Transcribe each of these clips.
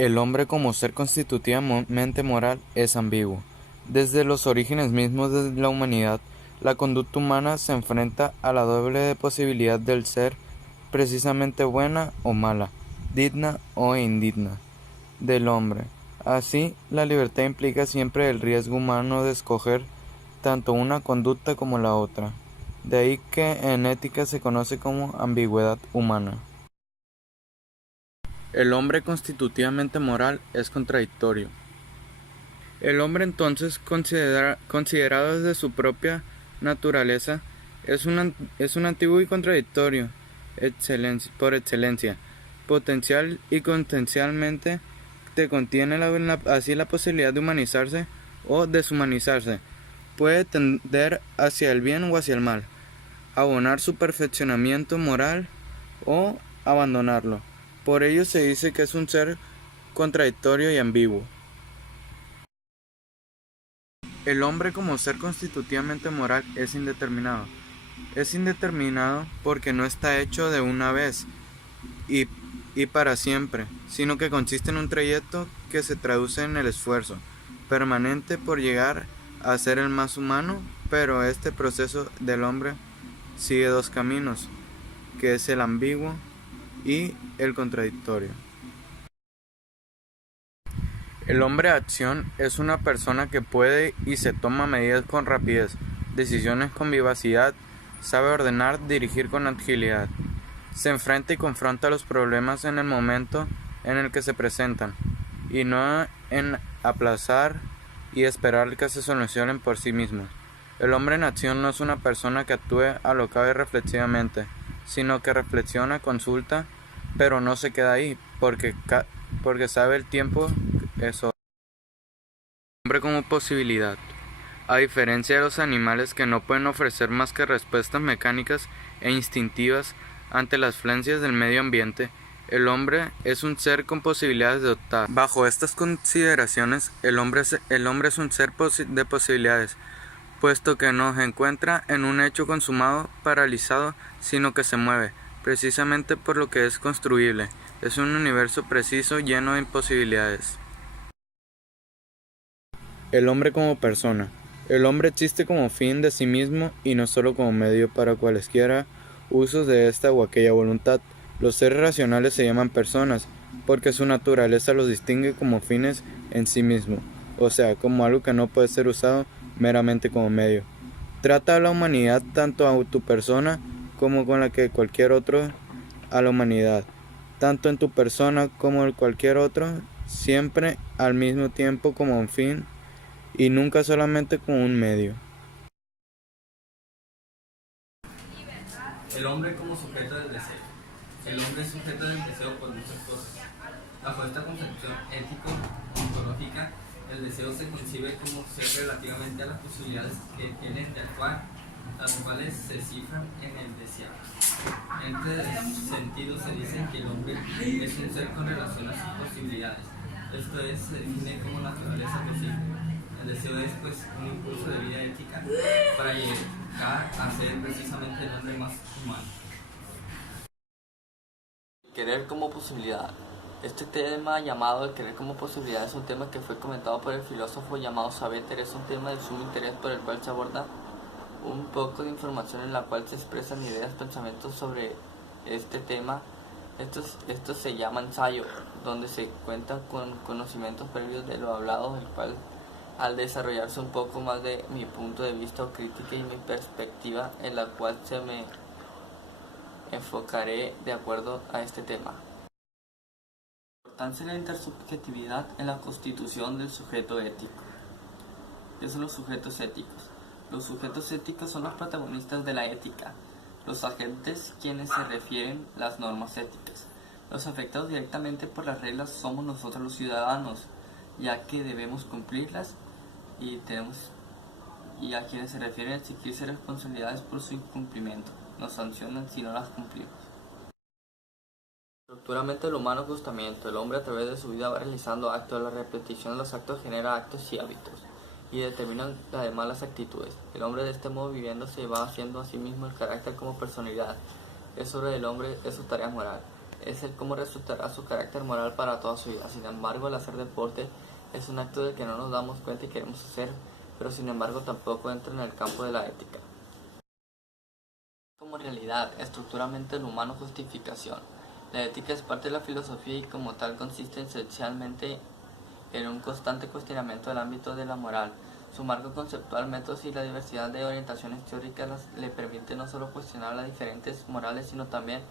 El hombre como ser constitutivamente moral es ambiguo. Desde los orígenes mismos de la humanidad, la conducta humana se enfrenta a la doble posibilidad del ser precisamente buena o mala, digna o indigna del hombre. Así, la libertad implica siempre el riesgo humano de escoger tanto una conducta como la otra. De ahí que en ética se conoce como ambigüedad humana. El hombre constitutivamente moral es contradictorio. El hombre entonces, considerado desde su propia naturaleza, es un antiguo y contradictorio, por excelencia, potencial y potencialmente te contiene así la posibilidad de humanizarse o deshumanizarse. Puede tender hacia el bien o hacia el mal, abonar su perfeccionamiento moral o abandonarlo. Por ello se dice que es un ser contradictorio y ambiguo. El hombre como ser constitutivamente moral es indeterminado. Es indeterminado porque no está hecho de una vez y, y para siempre, sino que consiste en un trayecto que se traduce en el esfuerzo permanente por llegar a ser el más humano, pero este proceso del hombre sigue dos caminos, que es el ambiguo y el contradictorio. El hombre de acción es una persona que puede y se toma medidas con rapidez, decisiones con vivacidad, sabe ordenar, dirigir con agilidad. Se enfrenta y confronta los problemas en el momento en el que se presentan, y no en aplazar y esperar que se solucionen por sí mismos. El hombre en acción no es una persona que actúe alocada y reflexivamente, sino que reflexiona, consulta, pero no se queda ahí, porque sabe el tiempo es hora. El hombre como posibilidad. A diferencia de los animales que no pueden ofrecer más que respuestas mecánicas e instintivas ante las falencias del medio ambiente, el hombre es un ser con posibilidades de optar. Bajo estas consideraciones, el hombre es un ser de posibilidades, puesto que no se encuentra en un hecho consumado, paralizado, sino que se mueve, precisamente por lo que es construible. Es un universo preciso lleno de imposibilidades. El hombre como persona. El hombre existe como fin de sí mismo y no solo como medio para cualesquiera usos de esta o aquella voluntad. Los seres racionales se llaman personas porque su naturaleza los distingue como fines en sí mismo, o sea, como algo que no puede ser usado meramente como medio. Trata a la humanidad tanto a tu persona como con la que cualquier otro a la humanidad, tanto en tu persona como en cualquier otro, siempre al mismo tiempo como un fin y nunca solamente como un medio. El hombre como sujeto del deseo. El hombre es sujeto del deseo por muchas cosas. Bajo esta concepción ético-ontológica, el deseo se concibe como ser relativamente a las posibilidades que tienen de actuar, las cuales se cifran en el desear. En este sentido se dice que el hombre es un ser con relación a sus posibilidades. Esto es, se define como naturaleza posible. El deseo es pues un impulso de vida ética para llegar a ser precisamente el hombre más humano. Querer como posibilidad. Este tema llamado el querer como posibilidad es un tema que fue comentado por el filósofo llamado Saavedra. Es un tema de sumo interés por el cual se aborda un poco de información en la cual se expresan ideas, pensamientos sobre este tema. Esto se llama ensayo, donde se cuentan con conocimientos previos de lo hablado, el cual al desarrollarse un poco más de mi punto de vista o crítica y mi perspectiva en la cual se me enfocaré de acuerdo a este tema. Importancia de la intersubjetividad en la constitución del sujeto ético. ¿Qué son los sujetos éticos? Los sujetos éticos son los protagonistas de la ética, los agentes quienes se refieren las normas éticas. Los afectados directamente por las reglas somos nosotros los ciudadanos, ya que debemos cumplirlas y a quienes se refieren a exigirse responsabilidades por su incumplimiento. Nos sancionan si no las cumplimos. Estructuralmente el humano ajustamiento. El hombre a través de su vida va realizando actos. La repetición de los actos genera actos y hábitos y determinan además las actitudes. El hombre de este modo viviendo se va haciendo a sí mismo el carácter como personalidad. Es sobre el hombre, es su tarea moral. es el cómo resultará su carácter moral para toda su vida. Sin embargo, el hacer deporte es un acto del que no nos damos cuenta y queremos hacer, pero sin embargo tampoco entra en el campo de la ética. Como realidad, estructuralmente el humano justificación. La ética es parte de la filosofía y como tal consiste esencialmente en un constante cuestionamiento del ámbito de la moral. Su marco conceptual, métodos y la diversidad de orientaciones teóricas le permite no solo cuestionar las diferentes morales, sino también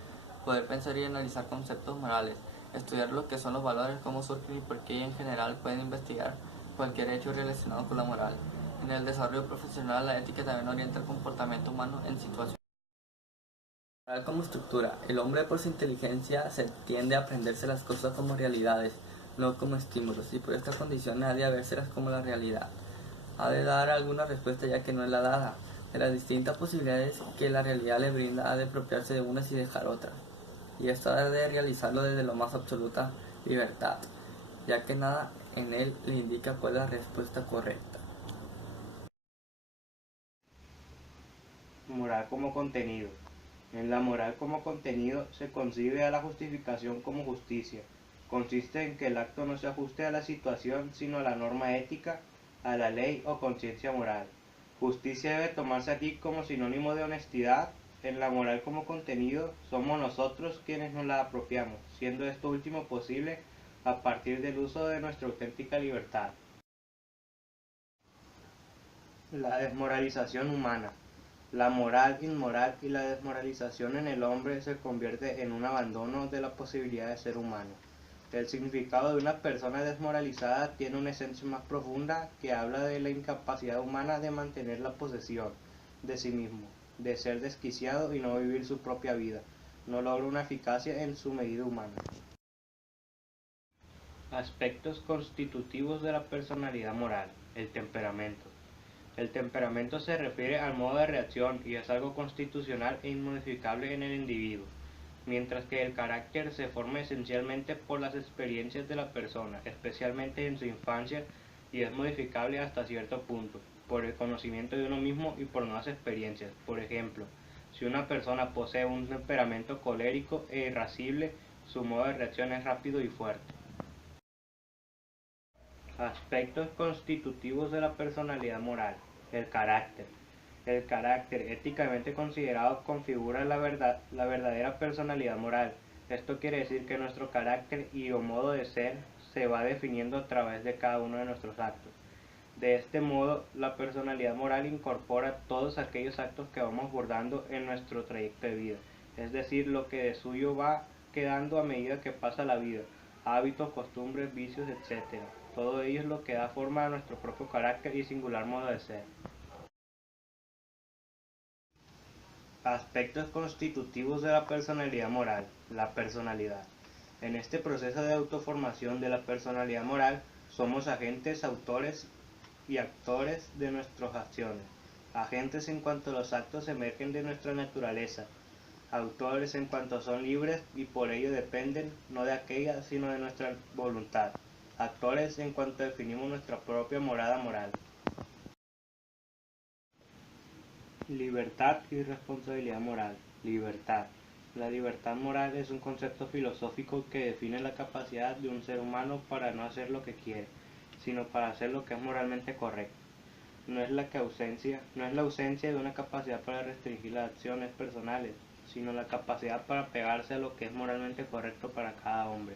poder pensar y analizar conceptos morales, estudiar lo que son los valores, cómo surgen y por qué, y en general pueden investigar cualquier hecho relacionado con la moral. En el desarrollo profesional, la ética también orienta el comportamiento humano en situaciones. Moral como estructura. El hombre por su inteligencia se tiende a aprenderse las cosas como realidades, no como estímulos, y por esta condición ha de vérselas como la realidad. Ha de dar alguna respuesta ya que no es la dada. De las distintas posibilidades que la realidad le brinda, ha de apropiarse de unas y dejar otras. Y esto ha de realizarlo desde la más absoluta libertad, ya que nada en él le indica cuál es la respuesta correcta. Moral como contenido. En la moral como contenido se concibe a la justificación como justicia. Consiste en que el acto no se ajuste a la situación, sino a la norma ética, a la ley o conciencia moral. Justicia debe tomarse aquí como sinónimo de honestidad. En la moral como contenido somos nosotros quienes nos la apropiamos, siendo esto último posible a partir del uso de nuestra auténtica libertad. La desmoralización humana. La moral inmoral y la desmoralización en el hombre se convierte en un abandono de la posibilidad de ser humano. El significado de una persona desmoralizada tiene una esencia más profunda que habla de la incapacidad humana de mantener la posesión de sí mismo, de ser desquiciado y no vivir su propia vida. No logra una eficacia en su medida humana. Aspectos constitutivos de la personalidad moral. El temperamento. El temperamento se refiere al modo de reacción y es algo constitucional e inmodificable en el individuo, mientras que el carácter se forma esencialmente por las experiencias de la persona, especialmente en su infancia, y es modificable hasta cierto punto, por el conocimiento de uno mismo y por nuevas experiencias. Por ejemplo, si una persona posee un temperamento colérico e irascible, su modo de reacción es rápido y fuerte. Aspectos constitutivos de la personalidad moral. El carácter. El carácter, éticamente considerado, configura la verdadera personalidad moral. Esto quiere decir que nuestro carácter y o modo de ser se va definiendo a través de cada uno de nuestros actos. De este modo, la personalidad moral incorpora todos aquellos actos que vamos abordando en nuestro trayecto de vida, es decir, lo que de suyo va quedando a medida que pasa la vida, hábitos, costumbres, vicios, etc. Todo ello es lo que da forma a nuestro propio carácter y singular modo de ser. Aspectos constitutivos de la personalidad moral. La personalidad. En este proceso de autoformación de la personalidad moral, somos agentes, autores y actores de nuestras acciones. Agentes en cuanto los actos emergen de nuestra naturaleza. Autores en cuanto son libres y por ello dependen no de aquella sino de nuestra voluntad. Actores en cuanto definimos nuestra propia morada moral. Libertad y responsabilidad moral. Libertad. La libertad moral es un concepto filosófico que define la capacidad de un ser humano para no hacer lo que quiere, sino para hacer lo que es moralmente correcto. No es la ausencia de una capacidad para restringir las acciones personales, sino la capacidad para pegarse a lo que es moralmente correcto para cada hombre.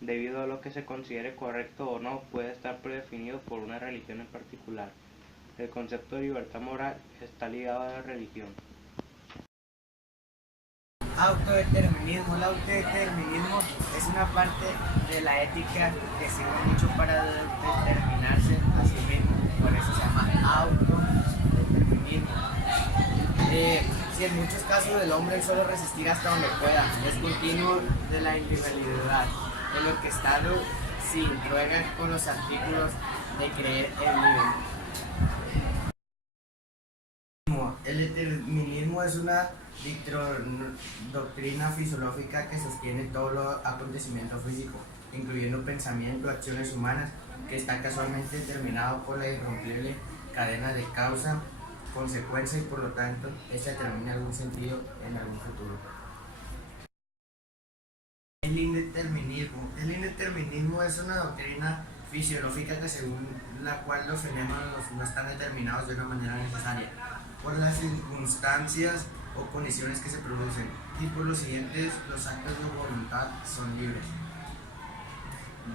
Debido a lo que se considere correcto o no, puede estar predefinido por una religión en particular. El concepto de libertad moral está ligado a la religión. Autodeterminismo. El autodeterminismo es una parte de la ética que sirve mucho para determinarse a sí mismo. Por eso se llama autodeterminismo. Si en muchos casos el hombre solo resistir hasta donde pueda, es continuo de la individualidad, en lo que está sin ruega con los artículos de creer en libre. El determinismo es una doctrina filosófica que sostiene todos los acontecimientos físicos, incluyendo pensamientos, acciones humanas, que está casualmente determinado por la irrompible cadena de causa, consecuencia y por lo tanto, esta termina algún sentido en algún futuro. El indeterminismo. El indeterminismo es una doctrina fisiológica que según la cual los fenómenos no están determinados de una manera necesaria por las circunstancias o condiciones que se producen, y por lo siguientes los actos de voluntad son libres,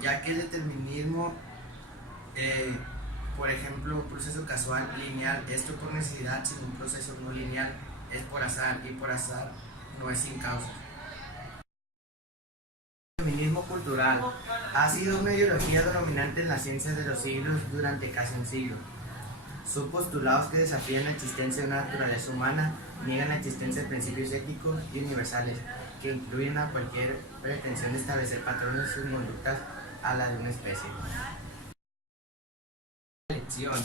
ya que el determinismo, por ejemplo, un proceso casual lineal, esto por necesidad, sin un proceso no lineal es por azar, y por azar no es sin causa. El feminismo cultural ha sido una ideología dominante en las ciencias de los siglos durante casi un siglo. Son postulados que desafían la existencia de una naturaleza humana, niegan la existencia de principios éticos y universales que incluyen a cualquier pretensión de establecer patrones y conductas a la de una especie. Elección.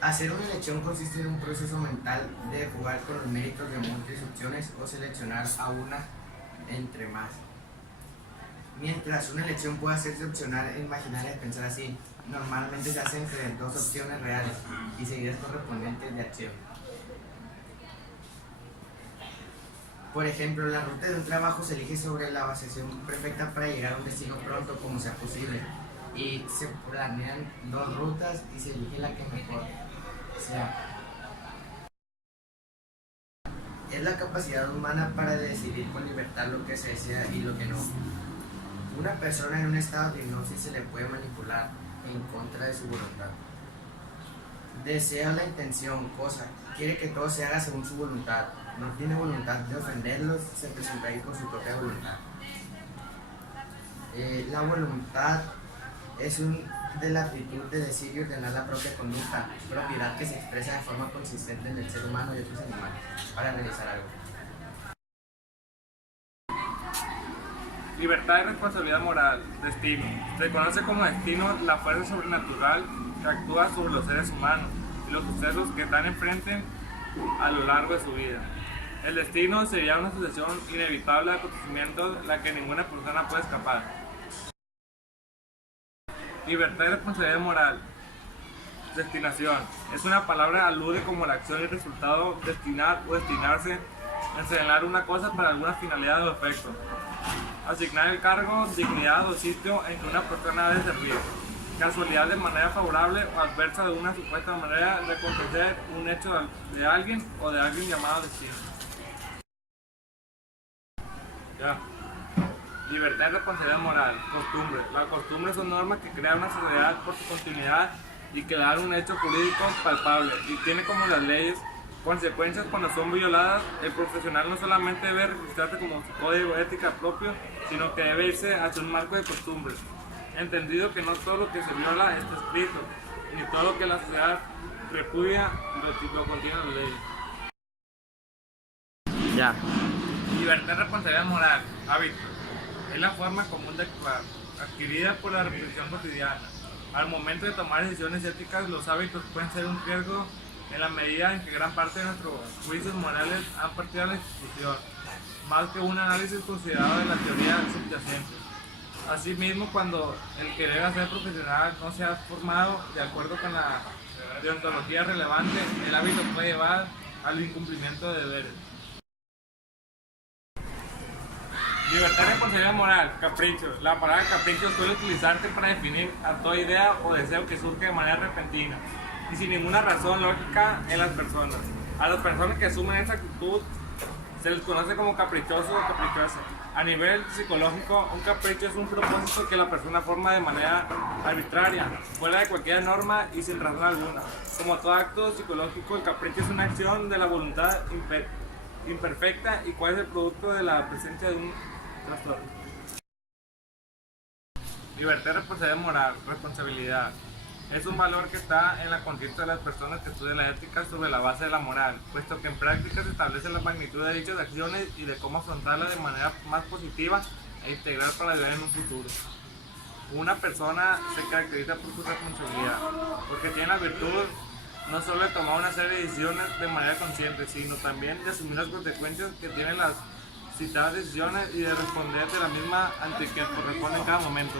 Hacer una elección consiste en un proceso mental de jugar con los méritos de múltiples opciones o seleccionar a una entre más. Mientras una elección puede hacerse opcional e imaginaria de pensar así, normalmente se hace entre dos opciones reales y seguidas correspondientes de acción. Por ejemplo, la ruta de un trabajo se elige sobre la basación perfecta para llegar a un destino pronto como sea posible, y se planean dos rutas y se elige la que mejor sea. Es la capacidad humana para decidir con libertad lo que se desea y lo que no. Una persona en un estado de hipnosis se le puede manipular en contra de su voluntad. Desea la intención, cosa, quiere que todo se haga según su voluntad. No tiene voluntad de ofenderlos, se presenta ahí por su propia voluntad. La voluntad es de la actitud de decir y ordenar la propia conducta, propiedad que se expresa de forma consistente en el ser humano y otros animales para realizar algo. Libertad y responsabilidad moral. Destino. Se conoce como destino la fuerza sobrenatural que actúa sobre los seres humanos y los sucesos que están enfrente a lo largo de su vida. El destino sería una sucesión inevitable de acontecimientos la que ninguna persona puede escapar. Libertad y responsabilidad moral. Destinación. Es una palabra que alude como la acción y resultado, destinar o destinarse, enseñar una cosa para alguna finalidad o efecto. Asignar el cargo, dignidad o sitio en que una persona debe servir. Casualidad de manera favorable o adversa de una supuesta manera de acontecer un hecho de alguien o de alguien llamado destino. Ya. Libertad y responsabilidad moral. Costumbre. Las costumbres son normas que crean una sociedad por su continuidad y que dan un hecho jurídico palpable y tiene como las leyes consecuencias cuando son violadas. El profesional no solamente debe registrarse como su código ética propio, sino que debe irse hacia un marco de costumbres, entendido que no todo lo que se viola está escrito, ni todo lo que la sociedad repudia lo contiene las leyes. Ya. Libertad y responsabilidad moral. Hábito. Es la forma común de actuar, adquirida por la repetición cotidiana. Al momento de tomar decisiones éticas, los hábitos pueden ser un riesgo en la medida en que gran parte de nuestros juicios morales han partido de la institución, más que un análisis considerado de la teoría subyacente. Asimismo, cuando el que debe ser profesional no se ha formado de acuerdo con la deontología relevante, el hábito puede llevar al incumplimiento de deberes. Libertad y responsabilidad moral. Capricho. La palabra capricho suele utilizarse para definir a toda idea o deseo que surge de manera repentina y sin ninguna razón lógica en las personas. A las personas que asumen esa actitud se les conoce como caprichoso o caprichosa. A nivel psicológico, un capricho es un propósito que la persona forma de manera arbitraria, fuera de cualquier norma y sin razón alguna. Como todo acto psicológico, el capricho es una acción de la voluntad imperfecta y cuál es el producto de la presencia de un trastorno. Libertad y responsabilidad moral. Responsabilidad. Es un valor que está en la conciencia de las personas que estudian la ética sobre la base de la moral, puesto que en práctica se establece la magnitud de dichas acciones y de cómo afrontarlas de manera más positiva e integral para ayudar en un futuro. Una persona se caracteriza por su responsabilidad, porque tiene la virtud no solo de tomar una serie de decisiones de manera consciente, sino también de asumir las consecuencias que tienen las citadas decisiones y de responder de la misma ante quien corresponde en cada momento.